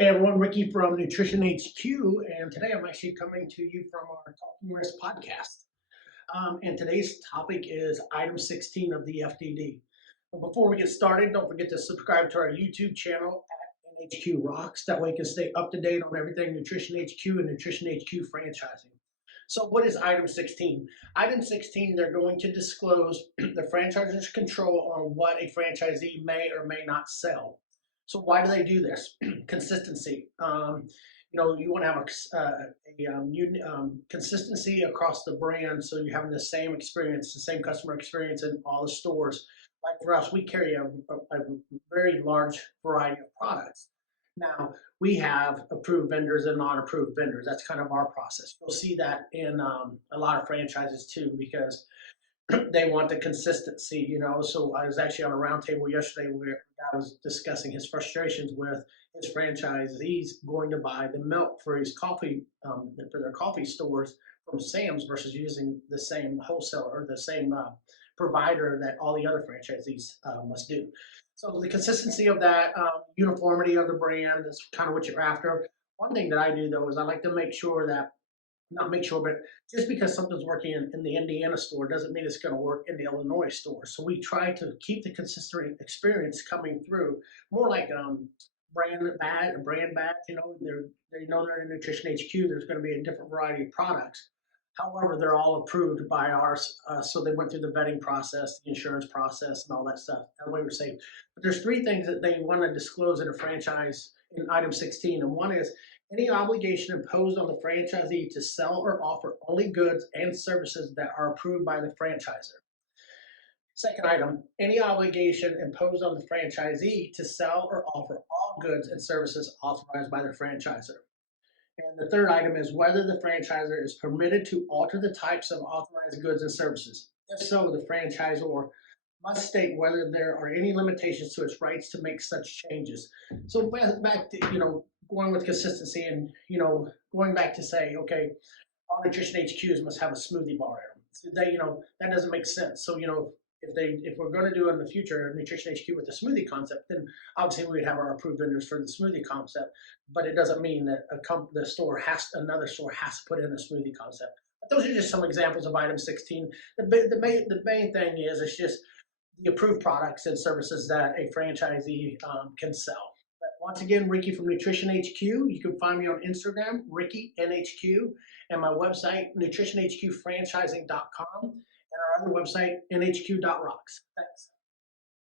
Hey everyone, Ricky from Nutrition HQ, and today I'm actually coming to you from our Talking Risk podcast. And today's topic is item 16 of the FDD. But before we get started, don't forget to subscribe to our YouTube channel at NHQ Rocks. That way you can stay up to date on everything Nutrition HQ and Nutrition HQ franchising. So what is item 16? Item 16, they're going to disclose the franchisor's control on what a franchisee may or may not sell. So why do they do this? Consistency. You want to have consistency across the brand, so you're having the same experience, the same customer experience in all the stores. Like for us, we carry a very large variety of products. Now, we have approved vendors and non-approved vendors. That's kind of our process. You'll see that in a lot of franchises too, because they want the consistency. So I was actually on a roundtable yesterday where I was discussing his frustrations with his franchisees going to buy the milk for his coffee, for their coffee stores from Sam's versus using the same wholesaler or the same provider that all the other franchisees must do. So the consistency of that, uniformity of the brand is kind of what you're after. One thing that I do though is I like to make sure that not make sure, but just because something's working in the Indiana store doesn't mean it's going to work in the Illinois store. So we try to keep the consistent experience coming through, more like brand badge. They're in Nutrition HQ. There's going to be a different variety of products. However, they're all approved by ours, so they went through the vetting process, the insurance process, and all that stuff. That way we're safe. But there's three things that they want to disclose in a franchise in item 16, and one is any obligation imposed on the franchisee to sell or offer only goods and services that are approved by the franchisor. Second item, any obligation imposed on the franchisee to sell or offer all goods and services authorized by the franchisor. And the third item is whether the franchisor is permitted to alter the types of authorized goods and services. If so, the franchisor must state whether there are any limitations to its rights to make such changes. So back to, going with consistency and, going back to say, okay, all nutrition HQs must have a smoothie bar in them. So that doesn't make sense. So, if we're going to do in the future a nutrition HQ with the smoothie concept, then obviously we would have our approved vendors for the smoothie concept. But it doesn't mean that another store has to put in a smoothie concept. But those are just some examples of item 16. The main thing is it's just the approved products and services that a franchisee can sell. But once again, Ricky from Nutrition HQ. You can find me on Instagram, Ricky NHQ, and my website, nutritionhqfranchising.com, and our other website, nhq.rocks. Thanks.